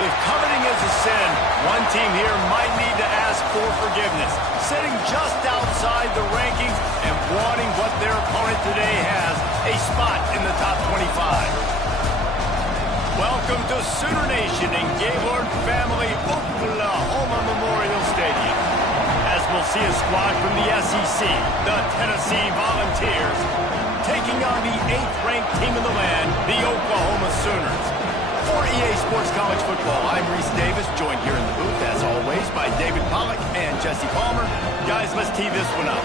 If coveting is a sin, one team here might need to ask for forgiveness, sitting just outside the rankings and wanting what their opponent today has, a spot in the top 25. Welcome to Sooner Nation in Gaylord Family Oklahoma Memorial Stadium. As we'll see a squad from the SEC, the Tennessee Volunteers, taking on the 8th-ranked team in the land, the Oklahoma Sooners. For EA Sports College Football, I'm Reese Davis, joined here in the booth, as always, by David Pollack and Jesse Palmer. Guys, let's tee this one up.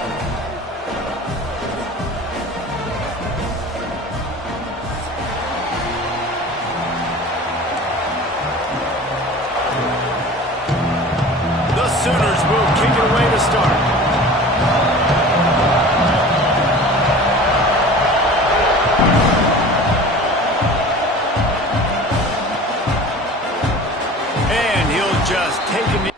The Sooners will kick it away to start. Just taking it.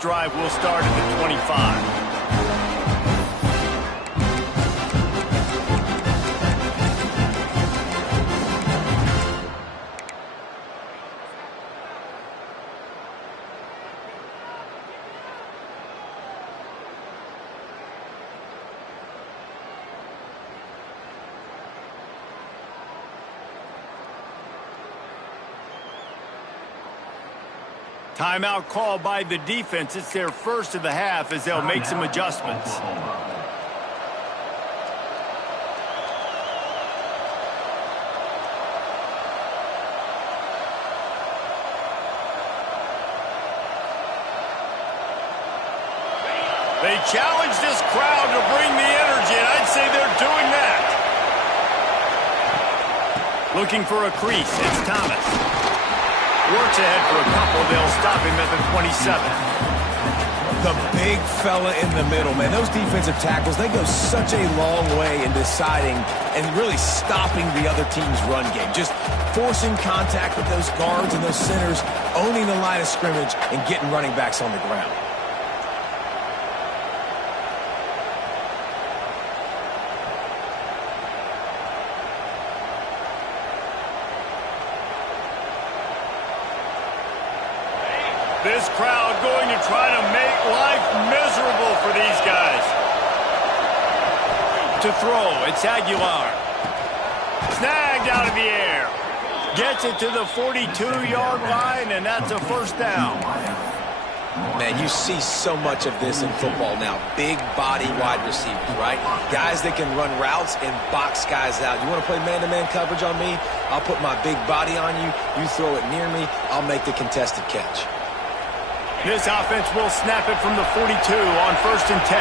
Drive will start at the 25. Timeout called by the defense. It's their first of the half as they'll make some adjustments. They challenge this crowd to bring the energy, and I'd say they're doing that. Looking for a crease. It's Thomas. Works ahead for a couple. They'll stop him at the 27. The big fella in the middle, man. Those defensive tackles, they go such a long way in deciding and really stopping the other team's run game. Just forcing contact with those guards and those centers, owning the line of scrimmage, and getting running backs on the ground. This crowd going to try to make life miserable for these guys. To throw, it's Aguilar. Snagged out of the air. Gets it to the 42-yard line, and that's a first down. Man, you see so much of this in football now. Big body wide receivers, right? Guys that can run routes and box guys out. You want to play man-to-man coverage on me? I'll put my big body on you. You throw it near me, I'll make the contested catch. This offense will snap it from the 42 on 1st and 10.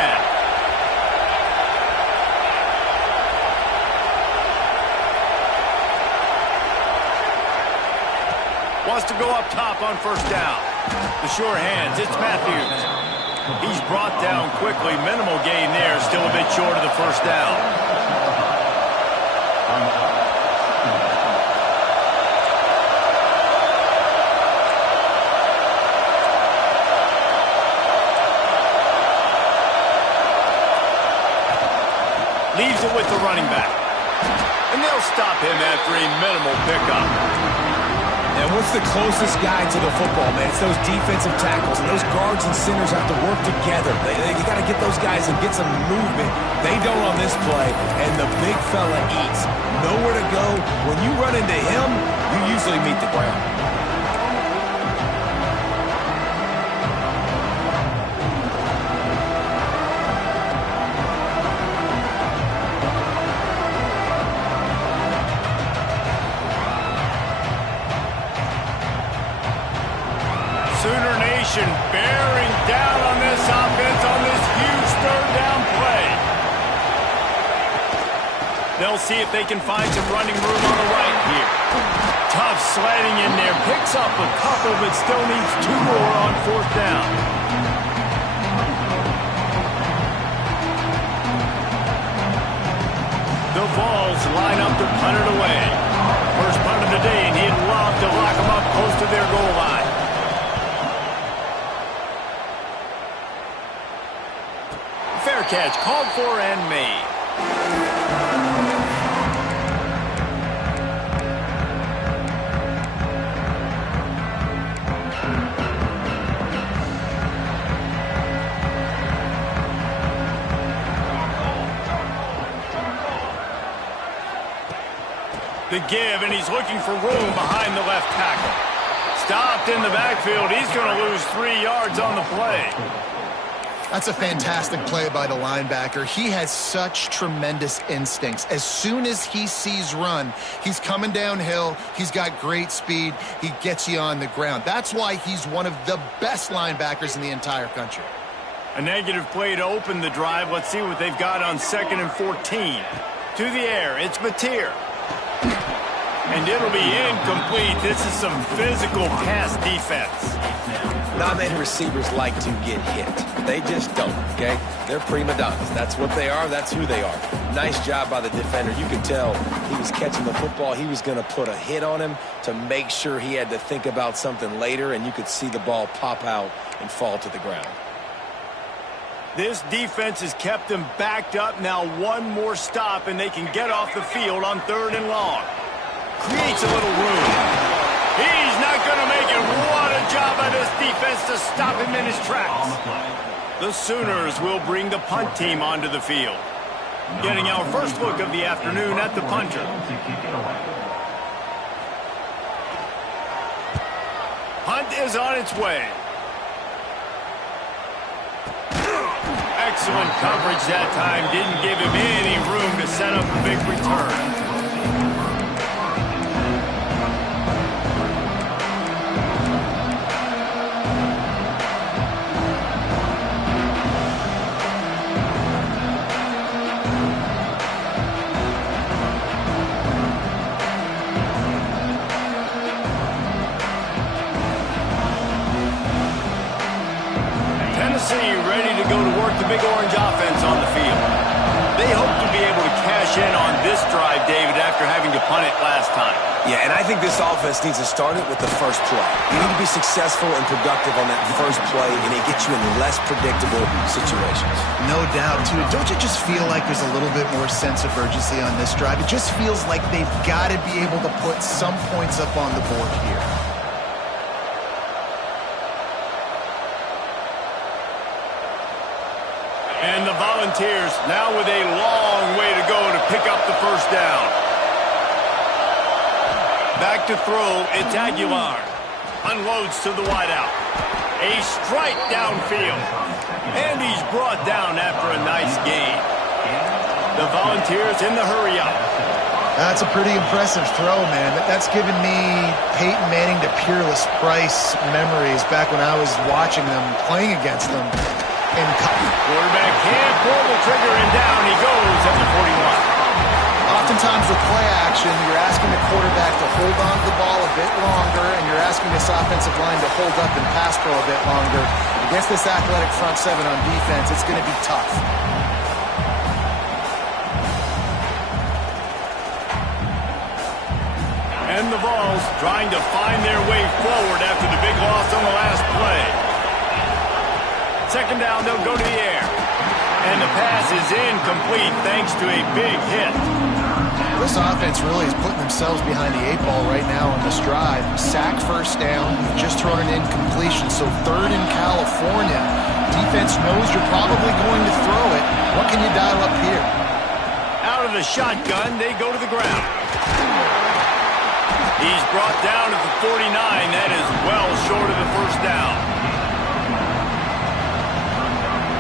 Wants to go up top on 1st down. The sure hands, it's Matthews. He's brought down quickly. Minimal gain there, still a bit short of the 1st down. the running back. And they'll stop him after a minimal pickup. And what's the closest guy to the football, man? It's those defensive tackles, and those guards and centers have to work together. You got to get those guys and get some movement. They don't on this play, and the big fella eats. Nowhere to go. When you run into him, you usually meet the ground. Sooner Nation bearing down on this offense on this huge third down play. They'll see if they can find some running room on the right here. Tough sledding in there. Picks up a couple, but still needs 2 more on 4th down. The Vols line up to punt it away. First punt of the day, and he'd love to lock them up close to their goal line. Fair catch, called for and made. The give, and he's looking for room behind the left tackle. Stopped in the backfield. He's going to lose 3 yards on the play. That's a fantastic play by the linebacker. He has such tremendous instincts. As soon as he sees run, he's coming downhill. He's got great speed. He gets you on the ground. That's why he's one of the best linebackers in the entire country. A negative play to open the drive. Let's see what they've got on 2nd and 14. To the air, it's Mateer. And it'll be incomplete. This is some physical pass defense. Not many receivers like to get hit. They just don't, okay? They're prima donnas. That's what they are. That's who they are. Nice job by the defender. You could tell he was catching the football. He was going to put a hit on him to make sure he had to think about something later, and you could see the ball pop out and fall to the ground. This defense has kept them backed up. Now 1 more stop, and they can get off the field on 3rd and long. Creates a little room. He's not going to make it. What a job by this defense to stop him in his tracks. The Sooners will bring the punt team onto the field. Getting our first look of the afternoon at the punter. Punt is on its way. Excellent coverage that time. Didn't give him any room to set up a big return. Ready to go to work the Big Orange offense on the field. They hope to be able to cash in on this drive, David, after having to punt it last time. Yeah, and I think this offense needs to start it with the first play. You need to be successful and productive on that first play, and it gets you in less predictable situations. No doubt, too. Don't you just feel like there's a little bit more sense of urgency on this drive? It just feels like they've got to be able to put some points up on the board here. And the Volunteers now with a long way to go to pick up the first down. Back to throw, it's Aguilar. Unloads to the wideout. A strike downfield. And he's brought down after a nice gain. The Volunteers in the hurry-up. That's a pretty impressive throw, man. That's given me Peyton Manning to Peerless Price memories back when I was watching them, playing against them. Quarterback can't pull the trigger, and down he goes at the 41. Oftentimes with play action, you're asking the quarterback to hold on to the ball a bit longer, and you're asking this offensive line to hold up and pass pro a bit longer. Against this athletic front seven on defense, it's going to be tough. And the Vols trying to find their way forward after the big loss on the last play. 2nd down, they'll go to the air. And the pass is incomplete thanks to a big hit. This offense really is putting themselves behind the 8 ball right now on this drive. Sack first down, just thrown an incompletion, so 3rd in California. Defense knows you're probably going to throw it. What can you dial up here? Out of the shotgun, they go to the ground. He's brought down at the 49. That is well short of the first down.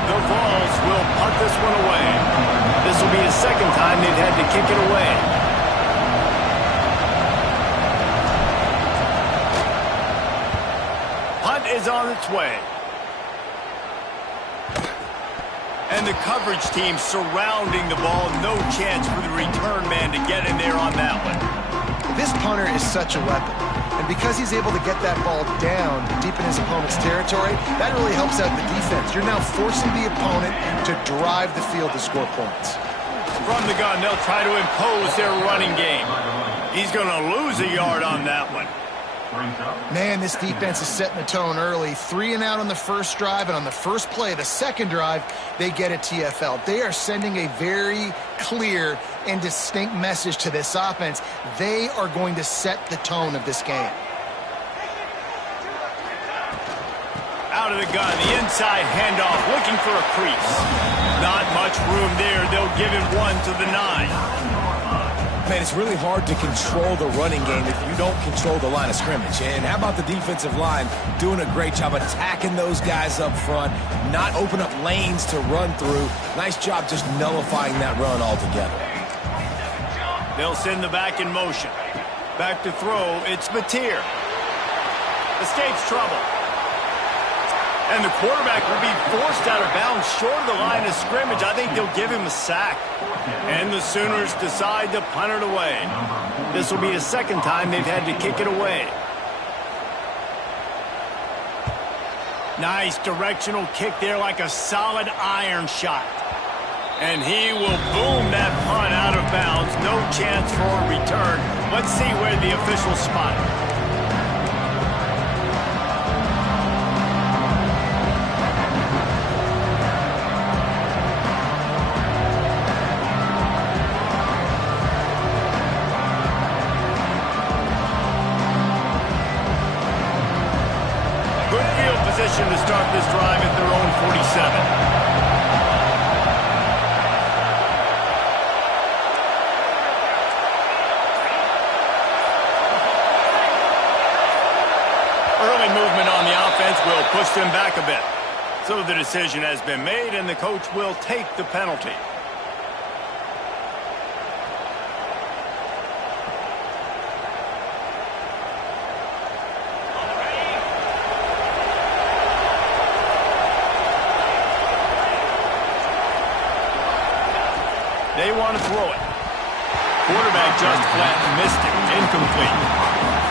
The Vols will punt this one away. This will be the second time they've had to kick it away. Punt is on its way. And the coverage team surrounding the ball. No chance for the return man to get in there on that one. This punter is such a weapon. And because he's able to get that ball down deep in his opponent's territory, that really helps out the defense. You're now forcing the opponent to drive the field to score points. From the gun, they'll try to impose their running game. He's going to lose a yard on that one. Man, this defense is setting the tone early. 3 and out on the first drive, and on the first play of the second drive, they get a TFL. They are sending a very clear and distinct message to this offense. They are going to set the tone of this game. Out of the gun, the inside handoff, looking for a crease. Not much room there. They'll give him 1 to the 9. Man, it's really hard to control the running game if you don't control the line of scrimmage. And how about the defensive line doing a great job attacking those guys up front, not open up lanes to run through. Nice job just nullifying that run altogether. They'll send the back in motion. Back to throw, it's Mateer. Escapes trouble. And the quarterback will be forced out of bounds short of the line of scrimmage. I think they'll give him a sack. And the Sooners decide to punt it away. This will be the second time they've had to kick it away. Nice directional kick there, like a solid iron shot. And he will boom that punt out of bounds. No chance for a return. Let's see where the officials spot it. To start this drive at their own 47. Early movement on the offense will push them back a bit. So the decision has been made, and the coach will take the penalty. They want to throw it. Quarterback just flat missed it. Incomplete.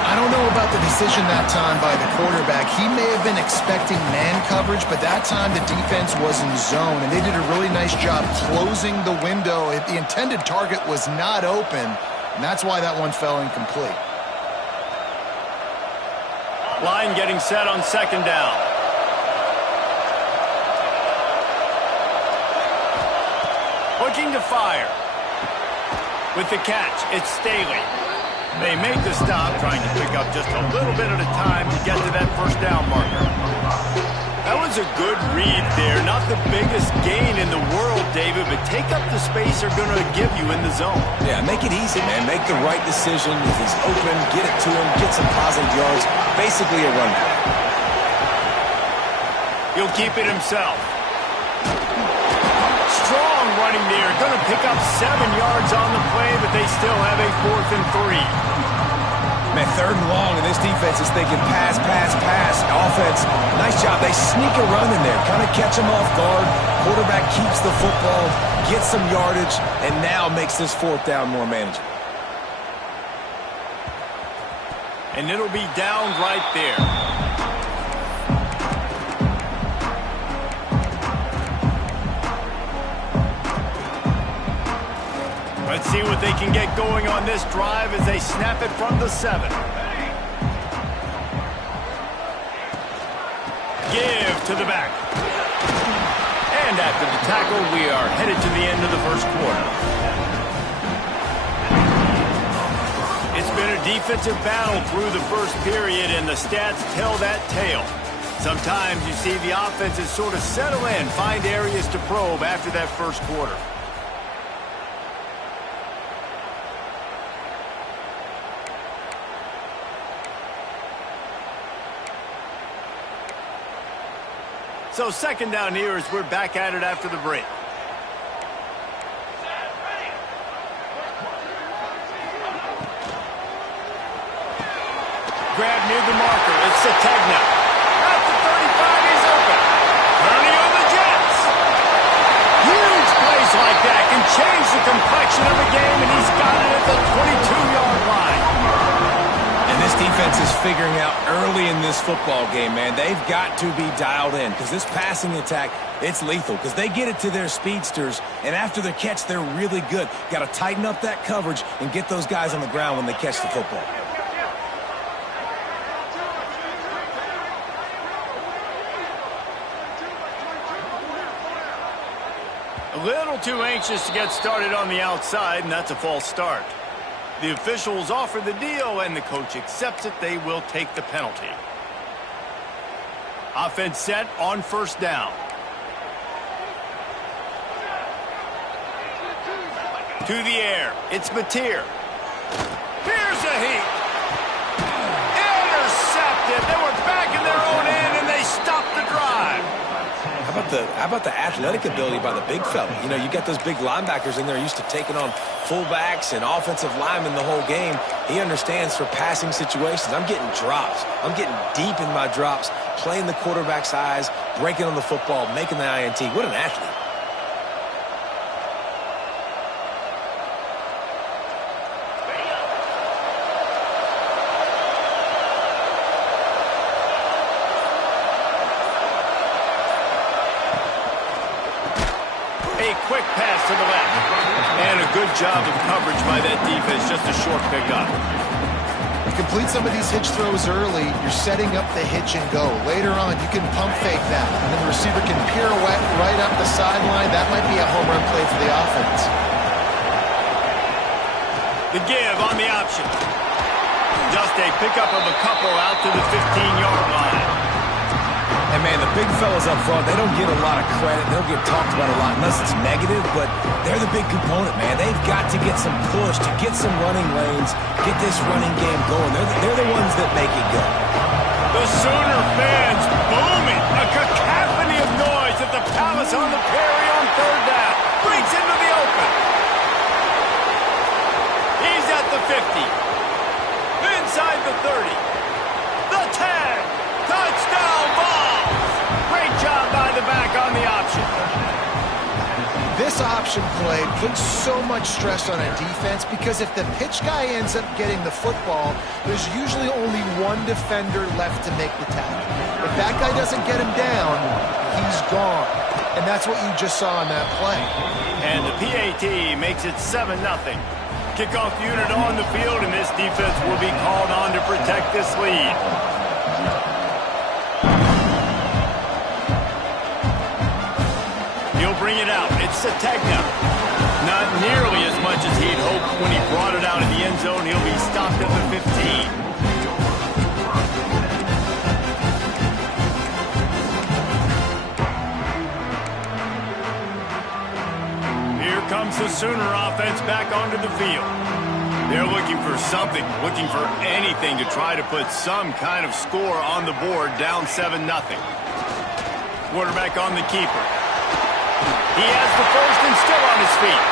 I don't know about the decision that time by the quarterback. He may have been expecting man coverage, but that time the defense was in zone, and they did a really nice job closing the window. The intended target was not open, and that's why that one fell incomplete. Line getting set on second down. Looking to fire. With the catch, it's Staley. They make the stop, trying to pick up just a little bit at a time to get to that first down marker. That was a good read there. Not the biggest gain in the world, David, but take up the space they're going to give you in the zone. Yeah, make it easy, man. Make the right decision. If he's open, get it to him, get some positive yards. Basically a run play. He'll keep it himself. Strong running there. Going to pick up 7 yards on the play, but they still have a 4th and 3. Man, 3rd and long, and this defense is thinking pass, pass, pass. Offense, nice job. They sneak a run in there, kind of catch them off guard. Quarterback keeps the football, gets some yardage, and now makes this 4th down more manageable. And it'll be down right there. Let's see what they can get going on this drive as they snap it from the 7. Give to the back. And And after the tackle, we are headed to the end of the first quarter. It's been a defensive battle through the first period, and the stats tell that tale. Sometimes you see the offenses sort of settle in, find areas to probe after that first quarter. So second down here as we're back at it after the break. Grab near the marker. It's Sategna. At the 35, he's open. Turning on the Jets. Huge plays like that can change the complexion of a game, and he's got it at the 22-yard line. And this defense is figuring out early in this football game, man. They've got to be dialed in because this passing attack, it's lethal because they get it to their speedsters, and after the catch, they're really good. Got to tighten up that coverage and get those guys on the ground when they catch the football. A little too anxious to get started on the outside, and that's a false start. The officials offer the deal, and the coach accepts it. They will take the penalty. Offense set on first down. To the air. It's Mateer. Here's a heat. Intercepted. They were back in their own end, and they stopped the drive. How about the athletic ability by the big fella? You know, you got those big linebackers in there used to taking on fullbacks and offensive linemen the whole game. He understands for passing situations. I'm getting drops. I'm getting deep in my drops, playing the quarterback's eyes, breaking on the football, making the INT. What an athlete. Quick pass to the left. And a good job of coverage by that defense. Just a short pickup. You complete some of these hitch throws early, you're setting up the hitch and go. Later on, you can pump fake that, and then the receiver can pirouette right up the sideline. That might be a home run play for the offense. The give on the option. Just a pickup of a couple out to the 15-yard line. And, man, the big fellas up front, they don't get a lot of credit. They don't get talked about a lot unless it's negative, but they're the big component, man. They've got to get some push, to get some running lanes, get this running game going. They're the ones that make it go. The Sooner fans booming. A cacophony of noise at the Palace on the Prairie on third down. Breaks into the open. He's at the 50. Inside the 30. The 10. Touchdown ball. Great job by the back on the option. This option play puts so much stress on a defense because if the pitch guy ends up getting the football, there's usually only one defender left to make the tackle. If that guy doesn't get him down, he's gone. And that's what you just saw in that play. And the PAT makes it 7-0. Kickoff unit on the field, and this defense will be called on to protect this lead. He'll bring it out. It's Sategna. Not nearly as much as he'd hoped when he brought it out in the end zone. He'll be stopped at the 15. Here comes the Sooner offense back onto the field. They're looking for something, looking for anything to try to put some kind of score on the board, down 7-0. Quarterback on the keeper. He has the first and still on his feet.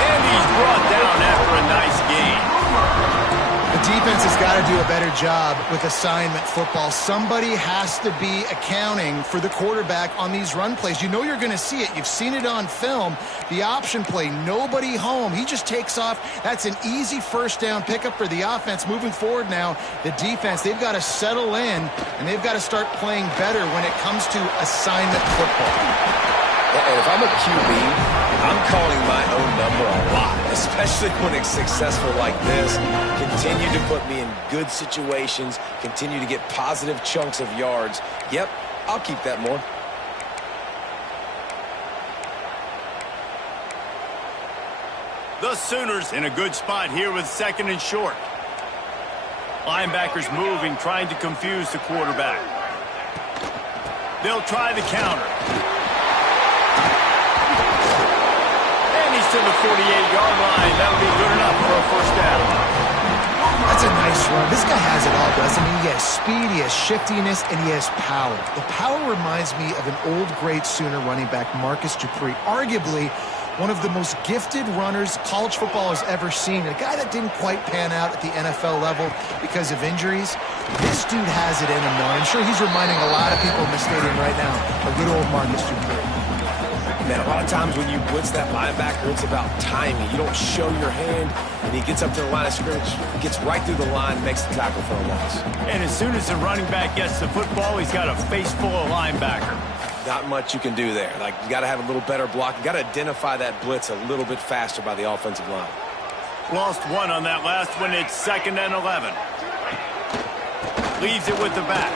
And he's brought down after a nice gain. The defense has got to do a better job with assignment football. Somebody has to be accounting for the quarterback on these run plays. You know you're going to see it. You've seen it on film. The option play, nobody home. He just takes off. That's an easy first down pickup for the offense. Moving forward now, the defense, they've got to settle in, and they've got to start playing better when it comes to assignment football. And if I'm a QB, I'm calling my own number a lot, especially when it's successful like this. Continue to put me in good situations, continue to get positive chunks of yards. Yep, I'll keep that more. The Sooners in a good spot here with 2nd and short. Linebackers moving, trying to confuse the quarterback. They'll try the counter. And he's to the 48-yard line. That'll be good enough for a first down. That's a nice run. This guy has it all, doesn't he? He has speed, he has shiftiness, and he has power. The power reminds me of an old great Sooner running back, Marcus Dupree. Arguably one of the most gifted runners college football has ever seen. A guy that didn't quite pan out at the NFL level because of injuries. This dude has it in him, though. I'm sure he's reminding a lot of people in the stadium right now of good old Marcus Dupree. Man, a lot of times when you blitz that linebacker, it's about timing. You don't show your hand, and he gets up to the line of scrimmage, gets right through the line, makes the tackle for a loss. And as soon as the running back gets the football, he's got a face full of linebacker. Not much you can do there. Like, you got to have a little better block. You got to identify that blitz a little bit faster by the offensive line. Lost one on that last one. It's 2nd and 11. Leaves it with the back.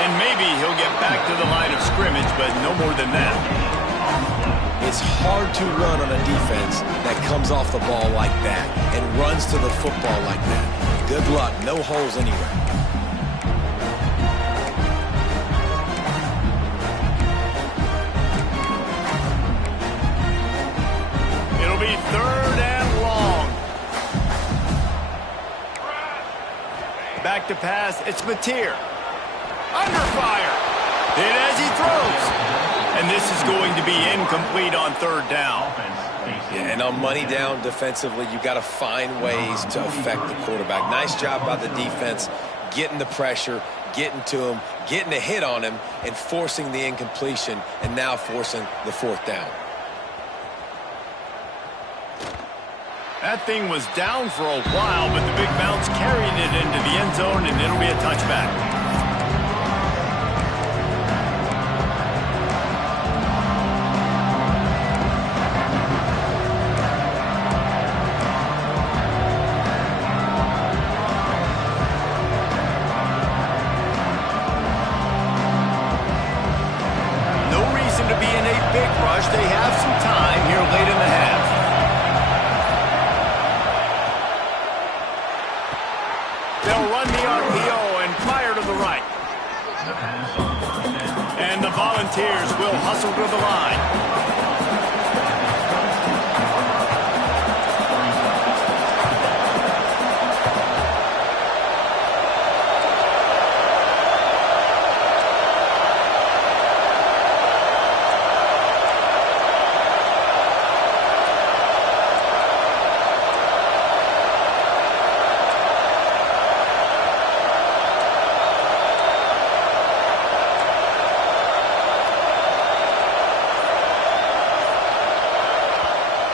And maybe he'll get back to the line of scrimmage, but no more than that. It's hard to run on a defense that comes off the ball like that and runs to the football like that. Good luck. No holes anywhere. It'll be 3rd and long. Back to pass. It's Mateer. Under fire. Hit as he throws. And this is going to be incomplete on 3rd down. Yeah, and on money down defensively, you got to find ways to affect the quarterback. Nice job by the defense, getting the pressure, getting to him, getting a hit on him, and forcing the incompletion, and now forcing the 4th down. That thing was down for a while, but the big bounce carried it into the end zone, and it'll be a touchback. They have some time here late in the half. They'll run the RPO and fire to the right. And the Volunteers will hustle to the line.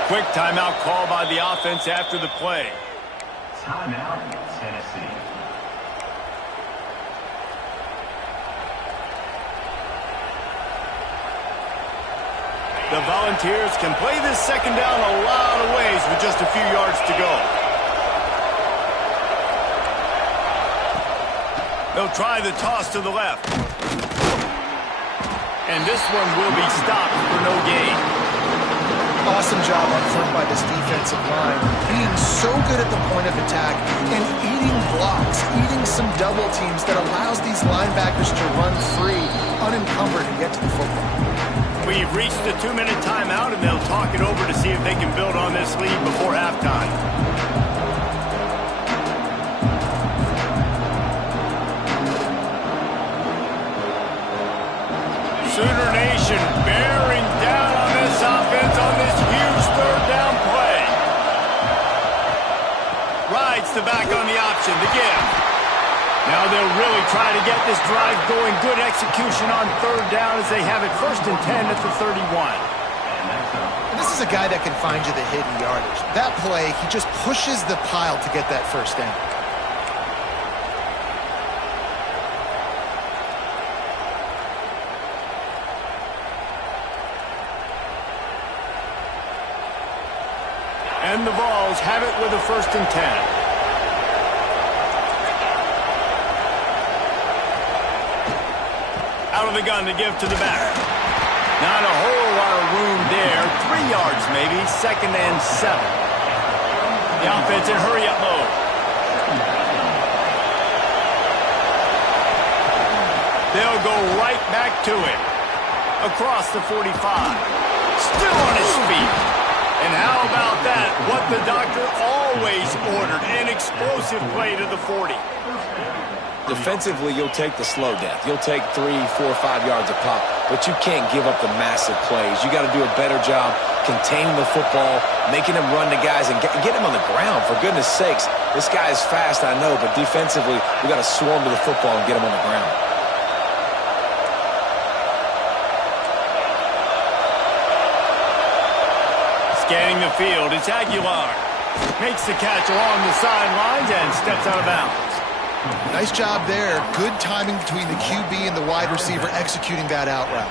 Quick timeout call by the offense after the play. Timeout, Tennessee. The Volunteers can play this 2nd down a lot of ways with just a few yards to go. They'll try the toss to the left. And this one will be stopped for no gain. Awesome job up front by this defensive line, being so good at the point of attack and eating blocks, eating some double teams that allows these linebackers to run free, unencumbered, and get to the football. We've reached the 2-minute timeout, and they'll talk it over to see if they can build on this lead before halftime. Sooner Nation bearing down on this offense on this huge 3rd down play. Rides the back on the option to give. Now they'll really try to get this drive going. Good execution on 3rd down as they have it 1st and 10 at the 31. And this is a guy that can find you the hidden yardage. That play, he just pushes the pile to get that 1st down. And the Vols have it with a 1st and 10. Out of the gun to give to the back. Not a whole lot of room there. 3 yards maybe. 2nd and 7. The offense in hurry-up mode. They'll go right back to it. Across the 45. Still on his feet. And how about that? What the doctor always ordered. An explosive play to the 40. Defensively, you'll take the slow death. You'll take 3, 4, 5 yards a pop, but you can't give up the massive plays. You got to do a better job containing the football, making them run to guys, and get him on the ground. For goodness sakes, this guy is fast, I know, but defensively, we got to swarm to the football and get him on the ground. Scanning the field, it's Aguilar. Makes the catch along the sidelines and steps out of bounds. Nice job there. Good timing between the QB and the wide receiver executing that out route.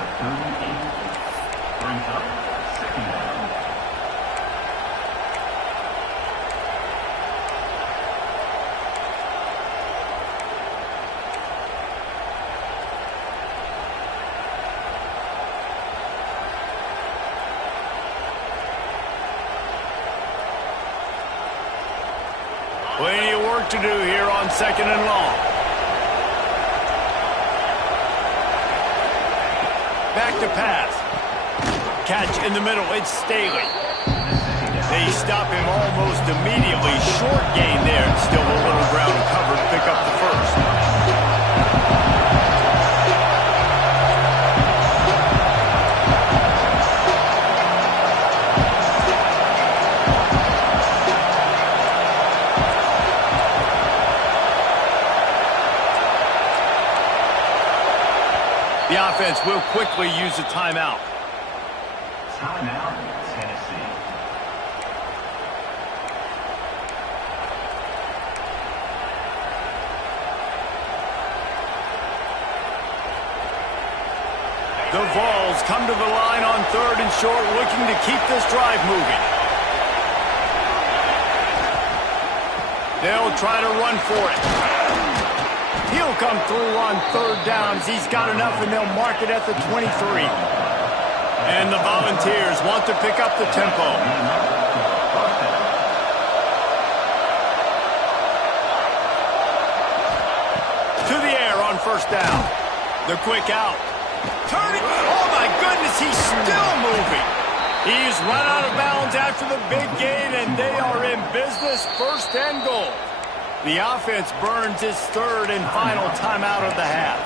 Plenty of work to do here on 2nd and long. Back to pass. Catch in the middle. It's Staley. They stop him almost immediately. Short gain there. Still a little ground covered. Pick up the first. The offense will quickly use a timeout. Timeout, Tennessee. The Vols come to the line on 3rd and short, looking to keep this drive moving. They'll try to run for it. He'll come through on 3rd downs. He's got enough, and they'll mark it at the 23. And the Volunteers want to pick up the tempo. To the air on 1st down. The quick out. Turning. Oh, my goodness, he's still moving. He's run out of bounds after the big gain, and they are in business. 1st and goal. The offense burns its 3rd and final timeout of the half.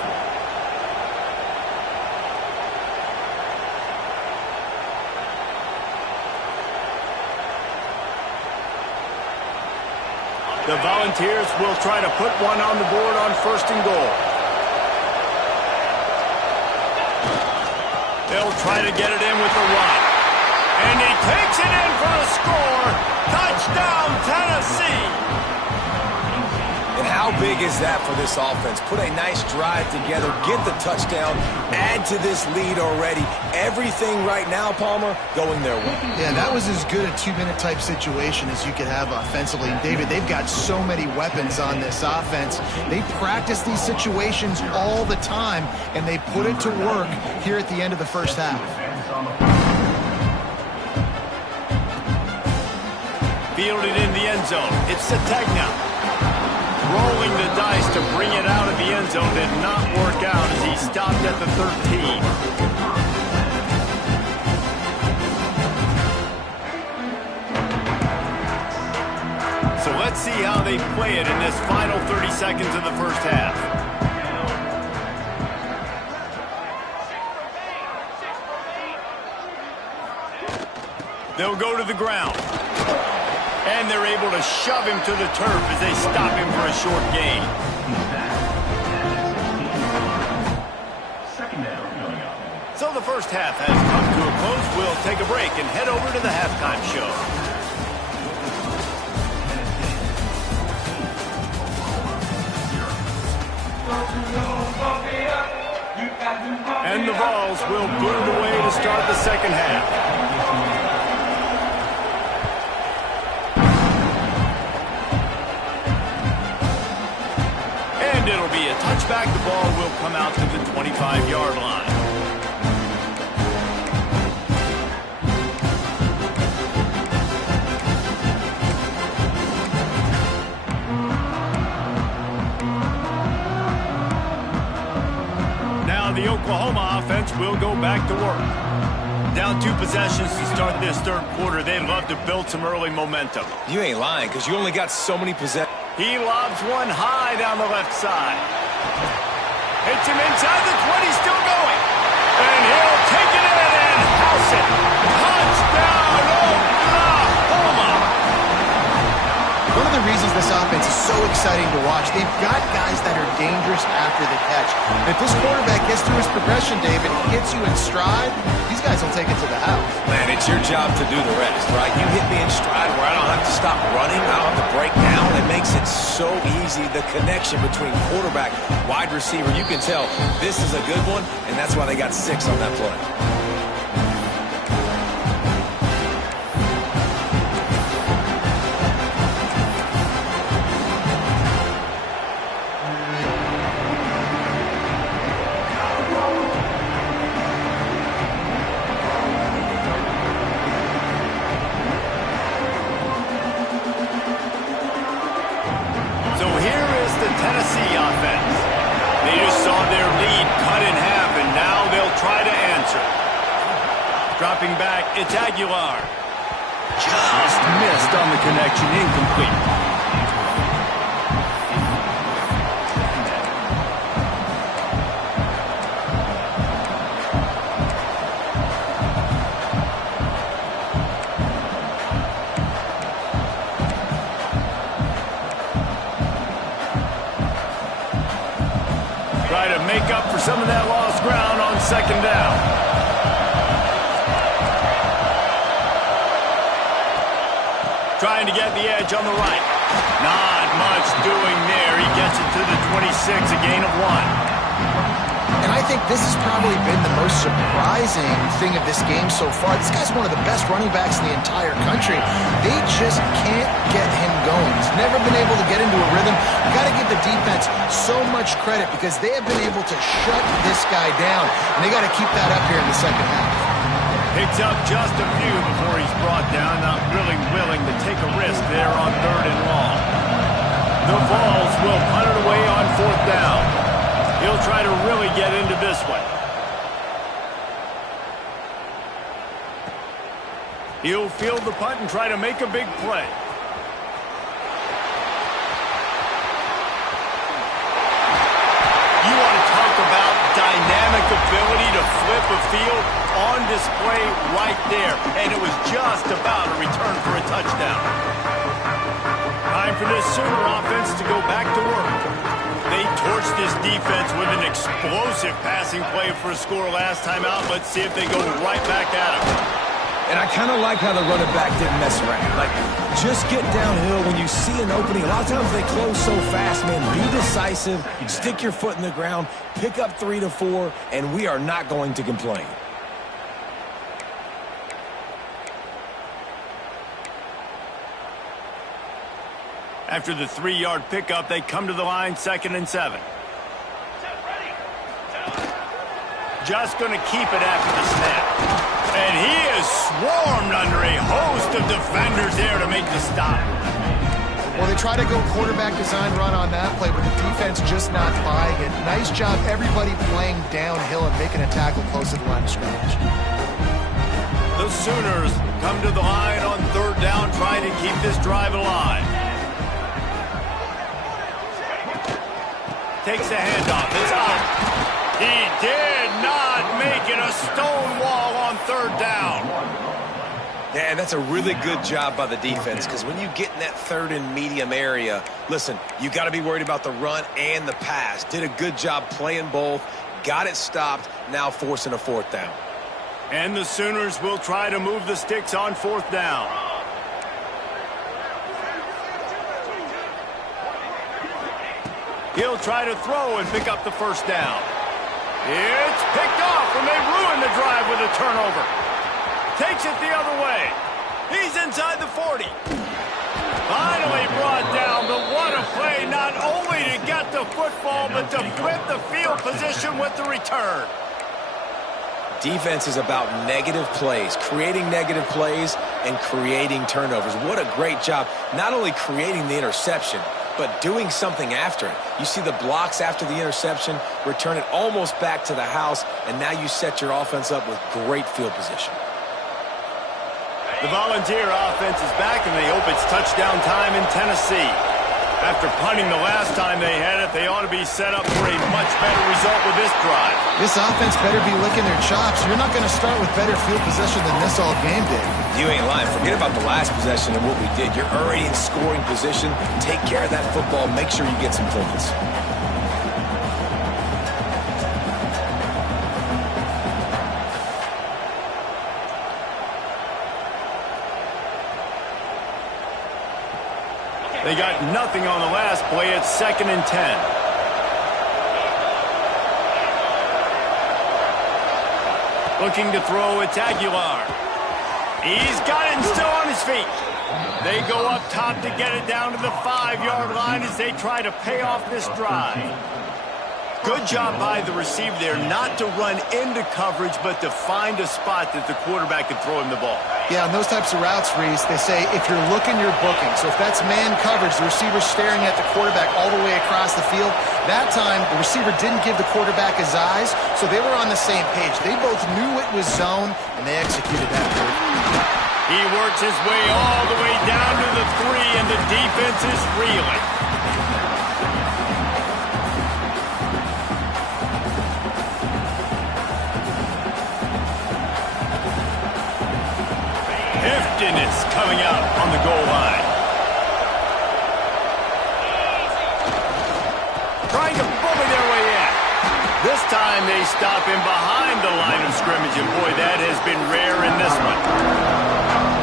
The Volunteers will try to put one on the board on 1st and goal. They'll try to get it in with the run. And he takes it in for a score. Touchdown, Tennessee. And how big is that for this offense? Put a nice drive together, get the touchdown, add to this lead already. Everything right now, Palmer, going their way. Yeah, that was as good a 2-minute type situation as you could have offensively. And David, they've got so many weapons on this offense. They practice these situations all the time, and they put it to work here at the end of the 1st half. Fielded in the end zone. It's Sategna. Rolling the dice to bring it out of the end zone did not work out as he stopped at the 13. So let's see how they play it in this final 30 seconds of the 1st half. They'll go to the ground. And they're able to shove him to the turf as they stop him for a short gain. So the 1st half has come to a close. We'll take a break and head over to the halftime show. And the Vols will boot it away to start the 2nd half. It'll be a touchback. The ball will come out to the 25-yard line. the Oklahoma offense will go back to work. Down 2 possessions to start this third quarter. They'd love to build some early momentum. You ain't lying, because you only got so many possessions. He lobs one high down the left side. Hits him inside the 20, still going. And he'll take it in and house it. Touchdown, Oklahoma! One of the reasons this offense is so exciting to watch, they've got guys that are dangerous after the catch. And if this quarterback gets through his progression, David, he gets you in stride, these guys will take it to the house. Man, it's your job to do the rest, right? You hit me in stride where I don't have to stop running, I don't have to break down. It makes it so easy, the connection between quarterback, wide receiver. You can tell this is a good one, and that's why they got 6 on that play. Tennessee offense. They just saw their lead cut in half, and now they'll try to answer. Dropping back, it's Aguilar. Just missed on the connection, incomplete. Try to make up for some of that lost ground on second down. Trying to get the edge on the right. Not much doing there. He gets it to the 26, a gain of 1. And I think this has probably been the most surprising thing of this game so far. This guy's one of the best running backs in the entire country. They just can't get him going. He's never been able to get into a rhythm. You got to give the defense so much credit because they have been able to shut this guy down. And they got to keep that up here in the second half. Picks up just a few before he's brought down. Not really willing to take a risk there on 3rd and long. The Vols will punt it away on 4th down. He'll try to really get into this one. He'll field the punt and try to make a big play. You want to talk about dynamic ability to flip a field on display right there. And it was just about a return for a touchdown. Time for this Sooner offense to go back to work. They torched this defense with an explosive passing play for a score last time out. Let's see if they go right back at him. And I kind of like how the running back didn't mess around. Like, just get downhill when you see an opening. A lot of times they close so fast, man. Be decisive, stick your foot in the ground, pick up 3 to 4, and we are not going to complain. After the 3-yard pickup, they come to the line, 2nd and 7. Just going to keep it after the snap. And he is swarmed under a host of defenders there to make the stop. Well, they try to go quarterback design run on that play, but the defense just not buying it. Nice job, everybody playing downhill and making a tackle close to the line of scrimmage. The Sooners come to the line on 3rd down, trying to keep this drive alive. Takes the handoff. It's out. He did not make it a stone wall on 3rd down. Yeah, and that's a really good job by the defense because when you get in that 3rd and medium area, listen, you got to be worried about the run and the pass. Did a good job playing both, got it stopped, now forcing a 4th down. And the Sooners will try to move the sticks on 4th down. He'll try to throw and pick up the 1st down. It's picked off, and they ruin the drive with a turnover. Takes it the other way. He's inside the 40. Finally brought down, but what a play, not only to get the football, but to flip the field position with the return. Defense is about negative plays, creating negative plays and creating turnovers. What a great job, not only creating the interception, but doing something after it. You see the blocks after the interception, return it almost back to the house, and now you set your offense up with great field position. The Volunteer offense is back, and they hope it's touchdown time in Tennessee. After punting the last time they had it, they ought to be set up for a much better result with this drive. This offense better be licking their chops. You're not going to start with better field possession than this all game did. You ain't lying. Forget about the last possession and what we did. You're already in scoring position. Take care of that football. Make sure you get some points. They got nothing on the last play. It's 2nd and 10. Looking to throw, it's Aguilar. He's got it and still on his feet. They go up top to get it down to the 5-yard line as they try to pay off this drive. Good job by the receiver there not to run into coverage, but to find a spot that the quarterback can throw him the ball. Yeah, on those types of routes, Reese, they say if you're looking, you're booking. So if that's man coverage, the receiver's staring at the quarterback all the way across the field. That time, the receiver didn't give the quarterback his eyes, so they were on the same page. They both knew it was zone, and they executed that move. He works his way all the way down to the 3, and the defense is reeling. Heftiness coming out on the goal line. Trying to bully their way in. This time they stop him behind the line of scrimmage, and boy, that has been rare in this one.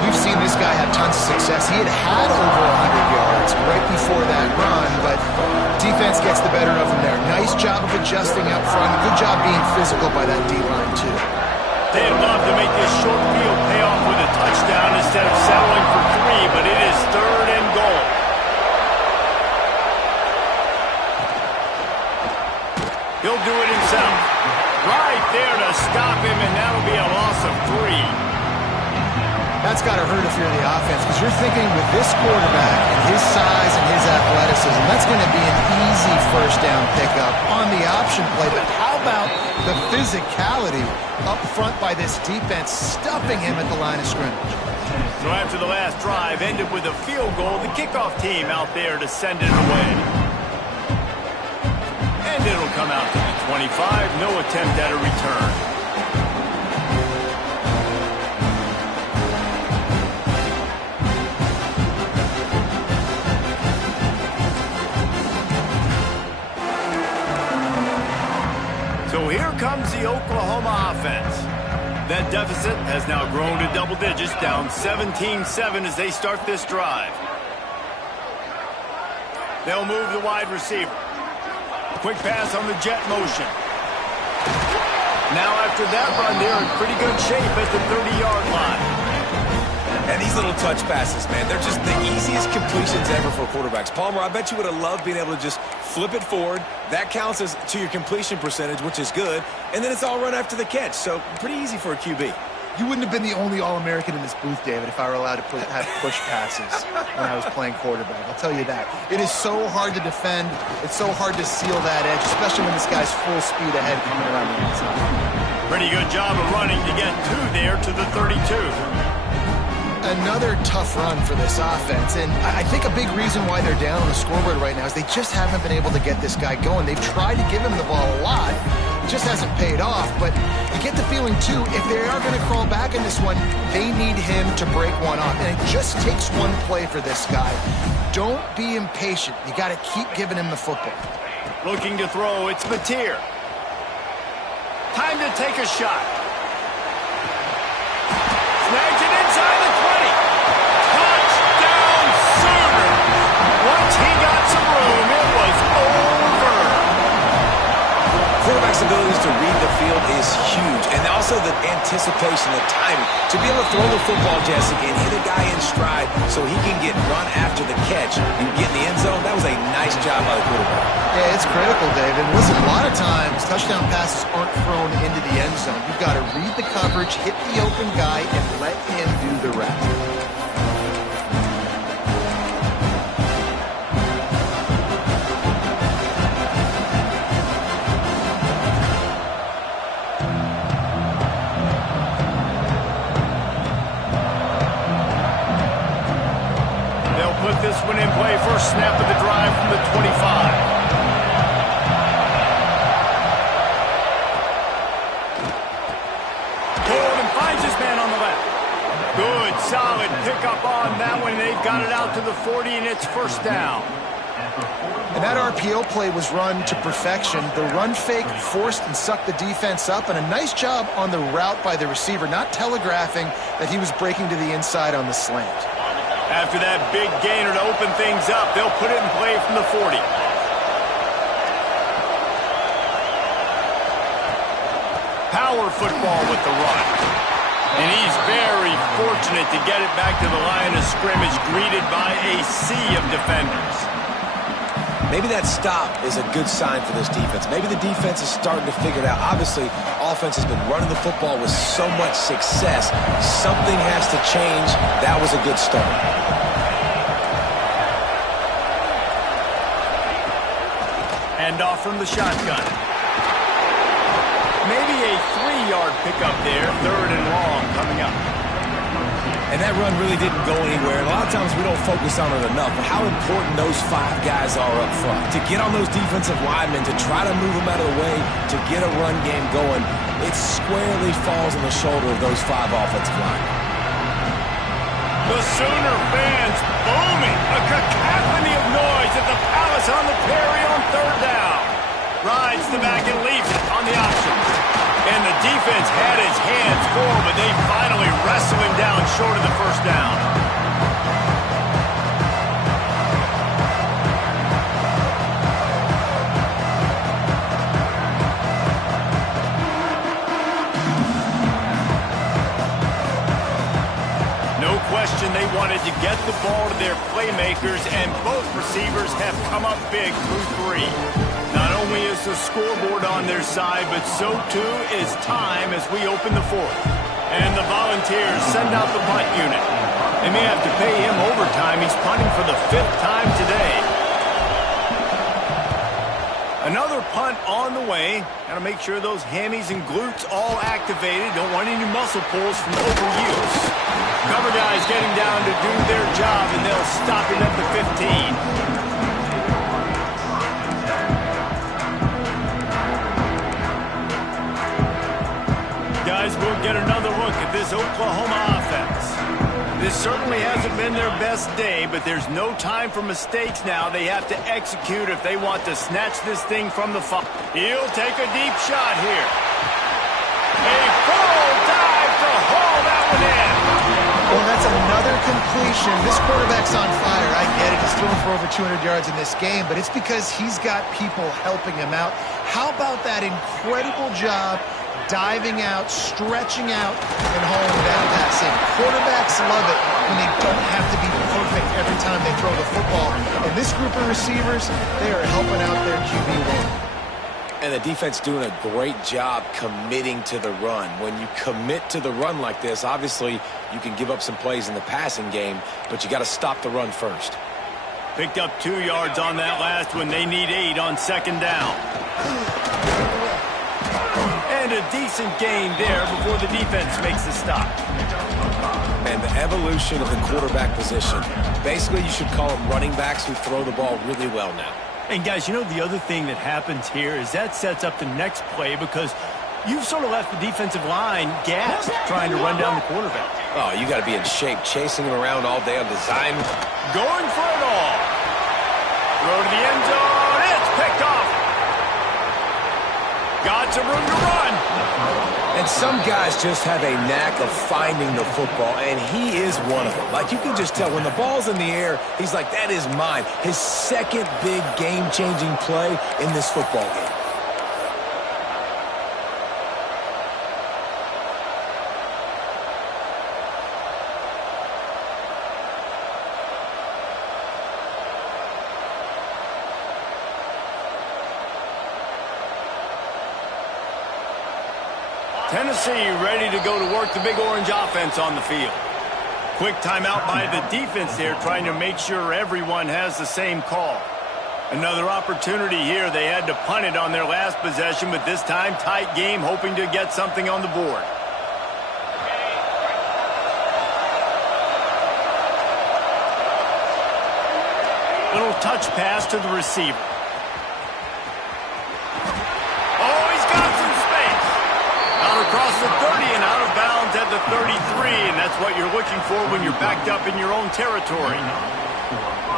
We've seen this guy have tons of success. He had over 100 yards right before that run, but defense gets the better of him there. Nice job of adjusting up front. Good job being physical by that D-line, too. They'd love to make this short field pay off with a touchdown instead of settling for 3, but it is 3rd and goal. He'll do it himself. Right there to stop him, and that'll be a loss of 3. That's got to hurt if you're the offense, because you're thinking with this quarterback and his size and his athleticism, that's going to be an easy first down pickup on the option play. But how about the physicality up front by this defense, stuffing him at the line of scrimmage? So after the last drive ended with a field goal, the kickoff team out there to send it away. And it'll come out to the 25. No attempt at a return. So here comes the Oklahoma offense. That deficit has now grown to double digits, down 17-7 as they start this drive. They'll move the wide receiver. Quick pass on the jet motion. Now after that run, they're in pretty good shape at the 30-yard line. And these little touch passes, man, they're just the easiest completions ever for quarterbacks. Palmer, I bet you would have loved being able to just flip it forward. That counts as to your completion percentage, which is good. And then it's all run after the catch. So pretty easy for a QB. You wouldn't have been the only All-American in this booth, David, if I were allowed to have push passes when I was playing quarterback. I'll tell you that. It is so hard to defend. It's so hard to seal that edge, especially when this guy's full speed ahead coming around the inside. Pretty good job of running to get 2 there to the 32. Another tough run for this offense, and I think a big reason why they're down on the scoreboard right now is they just haven't been able to get this guy going. They've tried to give him the ball a lot. It just hasn't paid off, but you get the feeling, too, if they are going to crawl back in this one, they need him to break one off, and it just takes one play for this guy. Don't be impatient. You got to keep giving him the football. Looking to throw, it's Mateer. Time to take a shot. Snags it inside the 20. Touchdown Sooners. Once he got some room, it was over. Quarterback's abilities to read the field is huge, and also the anticipation, the timing. To be able to throw the football, Jesse, and hit a guy in stride so he can get run after the catch and get in the end zone, that was a nice job by the quarterback. Yeah, it's critical, David. Listen, a lot of times touchdown passes aren't thrown into the end zone. You've got to read the coverage, hit the open guy, and let him do the rest. from the 25. Finds his man on the left. Good, solid pickup on that one. They've got it out to the 40, and it's first down. And that RPO play was run to perfection. The run fake forced and sucked the defense up, and a nice job on the route by the receiver, not telegraphing that he was breaking to the inside on the slant. After that big gainer to open things up, they'll put it in play from the 40. Power football with the run. And he's very fortunate to get it back to the line of scrimmage, greeted by a sea of defenders. Maybe that stop is a good sign for this defense. Maybe the defense is starting to figure it out. Obviously, offense has been running the football with so much success. Something has to change. That was a good start. Hand off from the shotgun. Maybe a 3-yard pickup there, 3rd and long coming up. And that run really didn't go anywhere. A lot of times we don't focus on it enough, but how important those 5 guys are up front. To get on those defensive linemen, to try to move them out of the way, to get a run game going, it squarely falls on the shoulder of those 5 offensive linemen. The Sooner fans booming. A cacophony of noise at the Palace on the Perry on 3rd down. Rides the back and leaves it on the option. And the defense had his hands full, but they finally wrestle him down short of the first down. No question they wanted to get the ball to their playmakers, and both receivers have come up big through 3. Not only is the scoreboard on their side, but so too is time as we open the 4th. And the Volunteers send out the punt unit. They may have to pay him overtime. He's punting for the 5th time today. Another punt on the way. Got to make sure those hammies and glutes all activated. Don't want any muscle pulls from overuse. Cover guys getting down to do their job, and they'll stop him at the 15. Guys, we'll get another look at this Oklahoma offense. This certainly hasn't been their best day, but there's no time for mistakes now. They have to execute if they want to snatch this thing from the fire. He'll take a deep shot here. A full dive to haul that one in. Well, that's another completion. This quarterback's on fire. I get it. He's thrown for over 200 yards in this game, but it's because he's got people helping him out. How about that incredible job diving out, stretching out, and hauling that pass in? Quarterbacks love it when they don't have to be perfect every time they throw the football. And this group of receivers, they are helping out their QB1. And the defense doing a great job committing to the run. When you commit to the run like this, obviously you can give up some plays in the passing game, but you got to stop the run first. Picked up 2 yards on that last one. They need 8 on 2nd down. And a decent gain there before the defense makes the stop. And the evolution of the quarterback position. Basically, you should call them running backs who throw the ball really well now. And guys, you know the other thing that happens here is that sets up the next play because you've sort of left the defensive line gassed trying to run down the quarterback. Oh, you got to be in shape, chasing him around all day on design. Going for it all. Throw to the end zone. It's picked off. Got some room to run. And some guys just have a knack of finding the football, and he is one of them. Like, you can just tell when the ball's in the air, he's like, that is mine. His second big game-changing play in this football game. Tennessee ready to go to work the Big Orange offense on the field. Quick timeout by the defense there, trying to make sure everyone has the same call. Another opportunity here. They had to punt it on their last possession, but this time tight game, hoping to get something on the board. Little touch pass to the receiver. Oh, he's got some space. Out across the 30 and out of bounds at the 33, and that's what you're looking for when you're backed up in your own territory.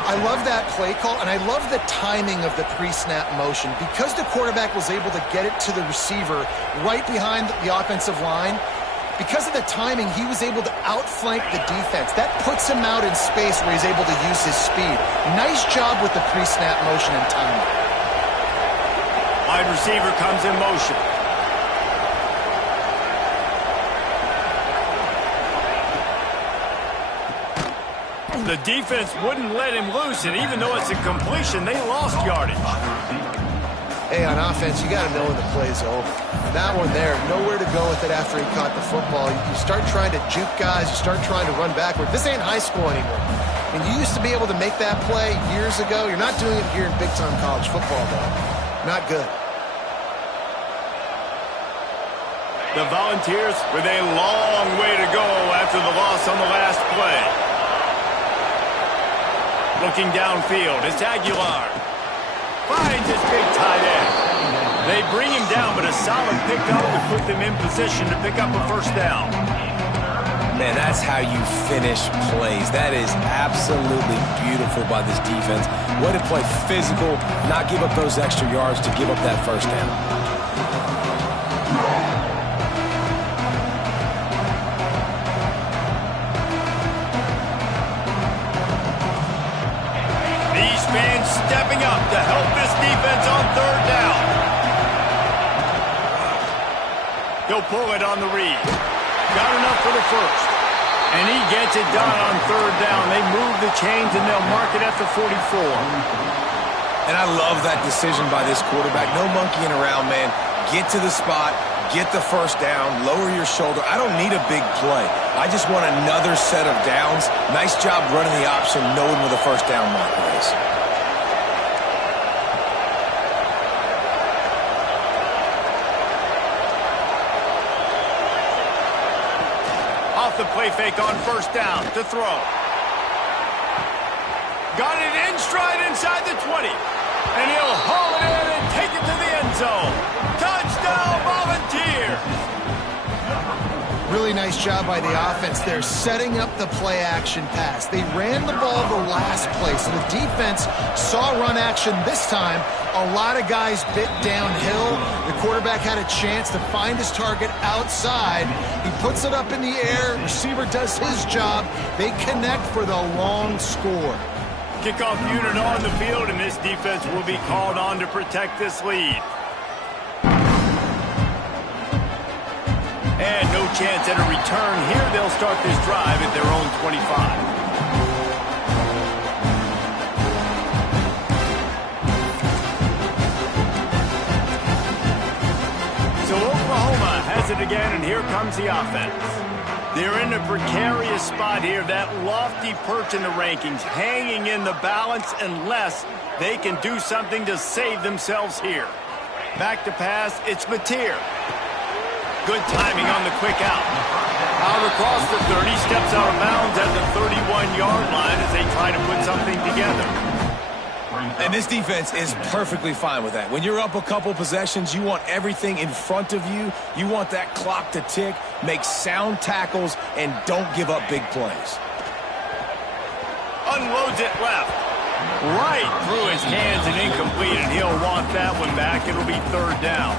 I love that play call, and I love the timing of the pre-snap motion. Because the quarterback was able to get it to the receiver right behind the offensive line, because of the timing, he was able to outflank the defense. That puts him out in space where he's able to use his speed. Nice job with the pre-snap motion and timing. Wide receiver comes in motion. The defense wouldn't let him loose, and even though it's a completion, they lost yardage. Hey, on offense, you got to know when the play's over. That one there, nowhere to go with it after he caught the football. You start trying to juke guys, you start trying to run backward. This ain't high school anymore. I mean, you used to be able to make that play years ago. You're not doing it here in big-time college football, though. Not good. The Volunteers with a long way to go after the loss on the last play. Looking downfield, it's Aguilar. Finds his big tight end. They bring him down, but a solid pickup to put them in position to pick up a first down. Man, that's how you finish plays. That is absolutely beautiful by this defense. Way to play physical, not give up those extra yards to give up that first down. Fans stepping up to help this defense on third down. He'll pull it on the read. Got enough for the first. And he gets it done on third down. They move the chains and they'll mark it at the 44. And I love that decision by this quarterback. No monkeying around, man. Get to the spot, get the first down, lower your shoulder. I don't need a big play. I just want another set of downs. Nice job running the option, knowing where the first down marker is. The play fake on first down to throw. Got it in stride inside the 20. And he'll haul it in and take it to the end zone. Touchdown, Volunteers! Really nice job by the offense there, setting up the play-action pass. They ran the ball the last play, so the defense saw run action this time. A lot of guys bit downhill. The quarterback had a chance to find his target outside. He puts it up in the air. Receiver does his job. They connect for the long score. Kickoff unit on the field, and this defense will be called on to protect this lead. And no chance at a return here. They'll start this drive at their own 25. So Oklahoma has it again, and here comes the offense. They're in a precarious spot here, that lofty perch in the rankings, hanging in the balance unless they can do something to save themselves here. Back to pass, it's Mateer. Good timing on the quick out. Out across the 30, steps out of bounds at the 31-yard line as they try to put something together. And this defense is perfectly fine with that. When you're up a couple possessions, you want everything in front of you. You want that clock to tick, make sound tackles, and don't give up big plays. Unloads it left. Right through his hands and incomplete, and he'll want that one back. It'll be third down.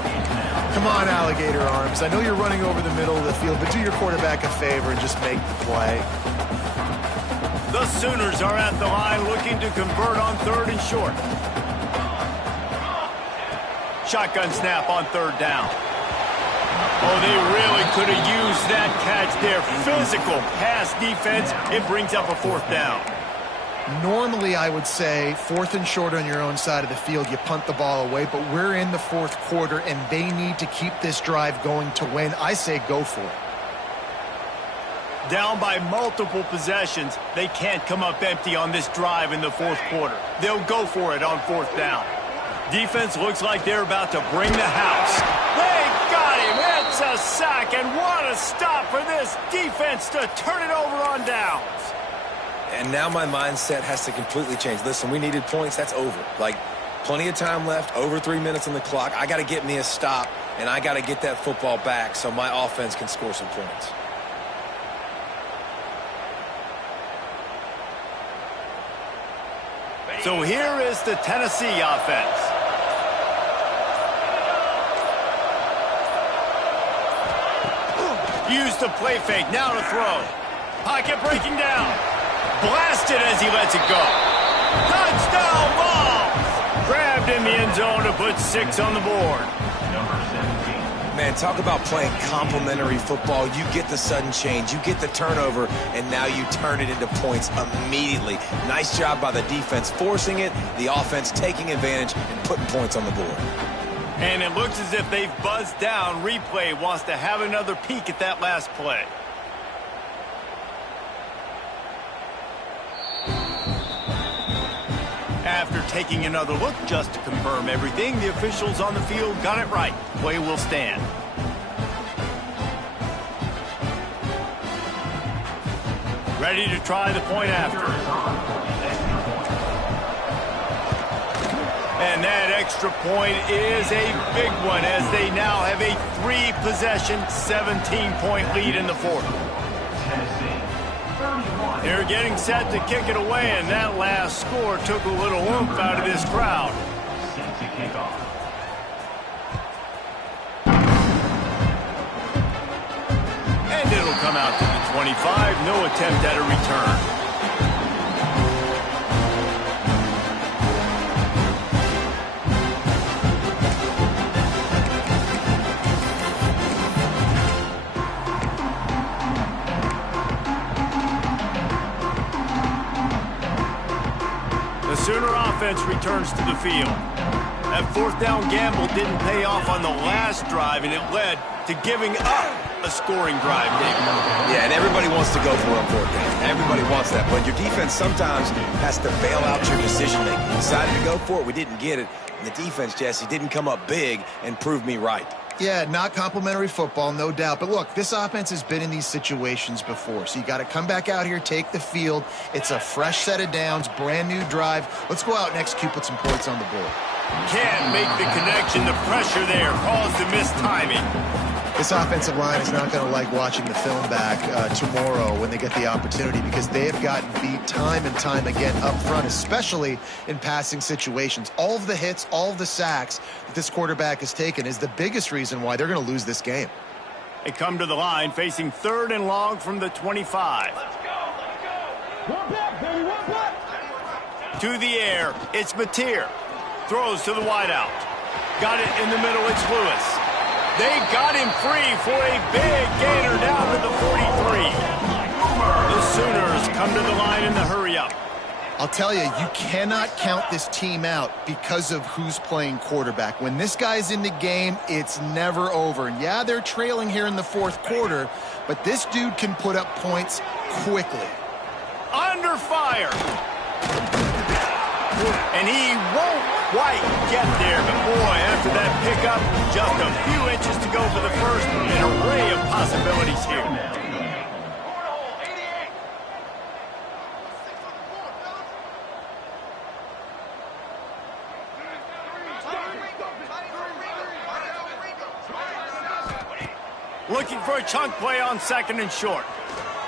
Come on, alligator arms. I know you're running over the middle of the field, but do your quarterback a favor and just make the play. The Sooners are at the line looking to convert on third and short. Shotgun snap on third down. Oh, they really could have used that catch there. Physical pass defense. It brings up a fourth down. Normally, I would say fourth and short on your own side of the field, you punt the ball away, but we're in the fourth quarter, and they need to keep this drive going to win. I say go for it. Down by multiple possessions, they can't come up empty on this drive in the fourth quarter. They'll go for it on fourth down. Defense looks like they're about to bring the house. They got him. It's a sack, and what a stop for this defense to turn it over on downs. And now my mindset has to completely change. Listen, we needed points. That's over. Like, plenty of time left, over 3 minutes on the clock. I got to get me a stop, and I got to get that football back so my offense can score some points. So here is the Tennessee offense. Use the play fake, now to throw. Pocket breaking down. Blasted as he lets it go. Touchdown ball! Grabbed in the end zone to put 6 on the board. Number 17. Man, talk about playing complementary football. You get the sudden change, you get the turnover, and now you turn it into points immediately. Nice job by the defense forcing it, the offense taking advantage and putting points on the board. And it looks as if they've buzzed down. Replay wants to have another peek at that last play. After taking another look just to confirm everything, the officials on the field got it right. Play will stand. Ready to try the point after. And that extra point is a big one as they now have a 3-possession, 17-point lead in the fourth. Tennessee, 31. They're getting set to kick it away, and that last score took a little oomph out of this crowd. Set to kick off. And it'll come out to the 25. No attempt at a return. The Sooner offense returns to the field. That fourth down gamble didn't pay off on the last drive, and it led to giving up a scoring drive, David. Yeah, and everybody wants to go for it on fourth down. Everybody wants that, but your defense sometimes has to bail out your decision-making. We decided to go for it, we didn't get it, and the defense, Jesse, didn't come up big and prove me right. Yeah, not complimentary football, no doubt. But look, this offense has been in these situations before. So you got to come back out here, take the field. It's a fresh set of downs, brand new drive. Let's go out and execute, put some points on the board. Can't make the connection. The pressure there caused the missed timing. This offensive line is not going to like watching the film back tomorrow when they get the opportunity, because they have gotten beat time and time again up front, especially in passing situations. All of the hits, all of the sacks that this quarterback has taken is the biggest reason why they're going to lose this game. They come to the line facing 3rd and long from the 25. Let's go. One back, baby, one back. To the air, it's Mateer. Throws to the wideout. Got it in the middle, it's Lewis. They got him free for a big gainer down to the 43. The Sooners come to the line in the hurry-up. I'll tell you, you cannot count this team out because of who's playing quarterback. When this guy's in the game, it's never over. And yeah, they're trailing here in the fourth quarter, but this dude can put up points quickly. Under fire. And he won't quite get there, but boy, after that pickup, just a few inches to go for the first. An array of possibilities here. Looking for a chunk play on 2nd and short.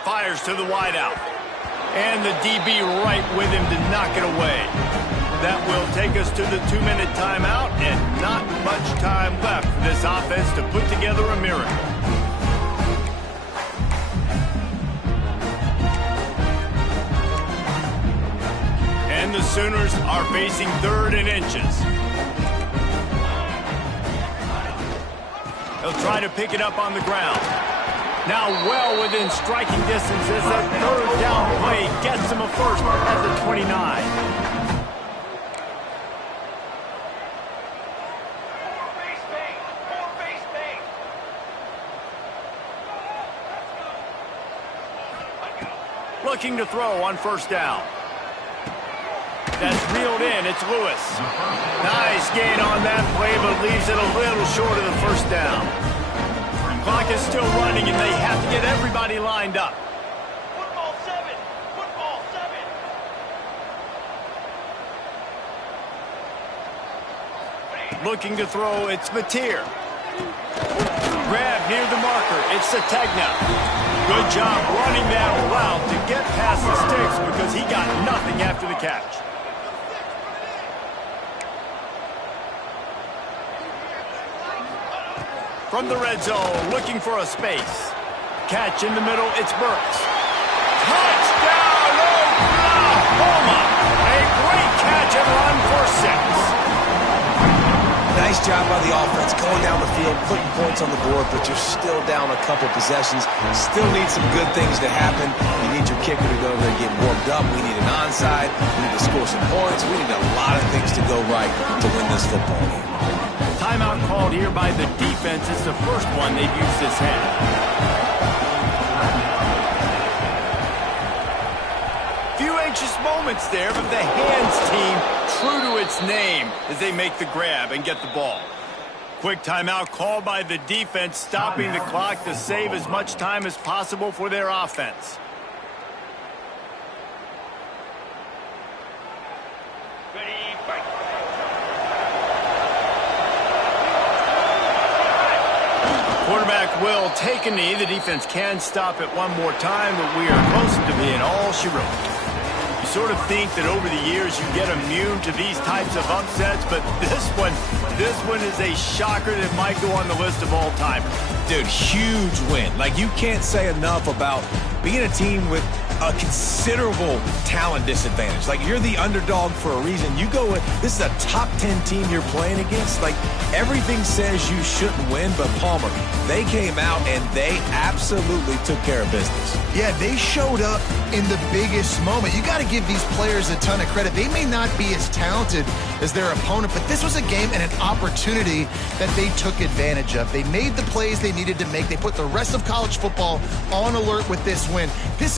Fires to the wideout. And the DB right with him to knock it away. That will take us to the 2-minute timeout, and not much time left for this offense to put together a miracle. And the Sooners are facing 3rd and inches. They'll try to pick it up on the ground. Now well within striking distance as that 3rd down play gets them a first at the 29. Looking to throw on 1st down. That's reeled in. It's Lewis. Nice gain on that play, but leaves it a little short of the 1st down. Clock is still running, and they have to get everybody lined up. Football 7. Football 7. Looking to throw, it's Mateer. Grab near the marker, it's Sategna. Good job running that route to get past the sticks because he got nothing after the catch. From the red zone, looking for a space. Catch in the middle, it's Burks. Touchdown, Oklahoma! A great catch and run for 6. Nice job by the offense going down the field, putting points on the board, but you're still down a couple possessions. Still need some good things to happen. You need your kicker to go there and get warmed up. We need an onside. We need to score some points. We need a lot of things to go right to win this football game. Timeout called here by the defense. It's the first one they've used this half. Few anxious moments there, but the hands team true to its name as they make the grab and get the ball. Quick timeout called by the defense, stopping the clock to save as much time as possible for their offense. Quarterback will take a knee. The defense can stop it one more time, but we are close to being all she wrote. You sort of think that over the years you get immune to these types of upsets, but this one is a shocker that might go on the list of all time. Dude, huge win. Like, you can't say enough about being a team with a considerable talent disadvantage. Like, you're the underdog for a reason. You go with, this is a top 10 team you're playing against. Like, everything says you shouldn't win, but Palmer, they came out and they absolutely took care of business. Yeah, they showed up in the biggest moment. You got to give these players a ton of credit. They may not be as talented as their opponent, but this was a game and an opportunity that they took advantage of. They made the plays they needed to make. They put the rest of college football on alert with this win. This